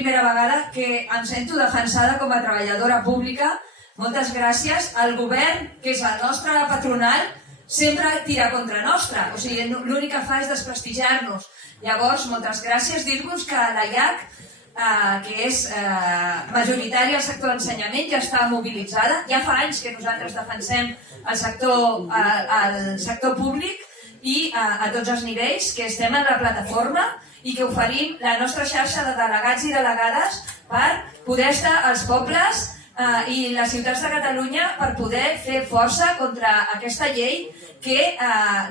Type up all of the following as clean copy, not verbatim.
primera vegada que em sento defensada com a treballadora pública. Moltes gràcies. El govern, que és el nostre patronal, sempre tira contra nostra. O sigui, l'únic que fa és desprestigiar-nos. Llavors, moltes gràcies. Dir-vos que la IAC, que és majoritària al sector d'ensenyament, ja està mobilitzada. Ja fa anys que nosaltres defensem el sector públic i a tots els nivells, que estem en la plataforma i que oferim la nostra xarxa de delegats i delegades per poder estar als pobles i les ciutats de Catalunya per poder fer força contra aquesta llei que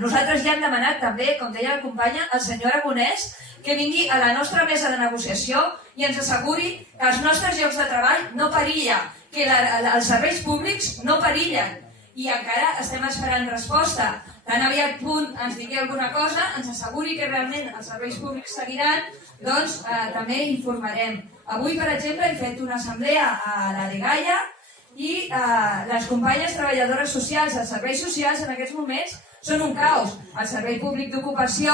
nosaltres ja hem demanat també, com deia la companya, el senyor Aragonès, que vingui a la nostra mesa de negociació i ens asseguri que els nostres llocs de treball no perillen, que els serveis públics no perillen. I encara estem esperant resposta. Tan aviat punt ens digui alguna cosa, ens asseguri que realment els serveis públics seguiran, doncs també informarem. Avui, per exemple, hem fet una assemblea a la Dgaia i les companyes treballadores socials, els serveis socials en aquests moments són un caos. El Servei Públic d'Ocupació,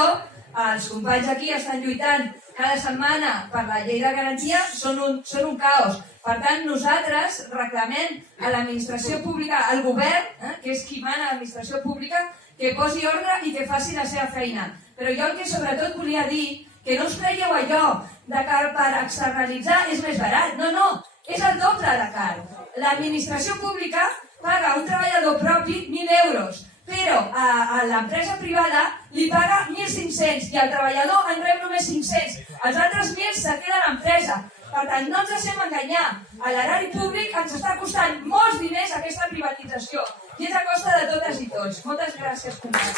els companys aquí estan lluitant cada setmana per la llei de garantia, són un caos. Per tant, nosaltres reclamem a l'administració pública, al govern, que és qui mana l'administració pública, que posi ordre i que faci la seva feina. Però jo el que sobretot volia dir, que no us creieu allò de que per externalitzar és més barat. No, no, és el doble de car. L'administració pública paga a un treballador propi 1.000 euros, però a l'empresa privada li paga 1.500 i el treballador en rep només 500. Els altres 1.000 se queden a l'empresa. Per tant, no ens deixem enganyar. A l'erari públic ens està costant molts diners aquesta privatització i és a costa de totes i tots. Moltes gràcies, companys.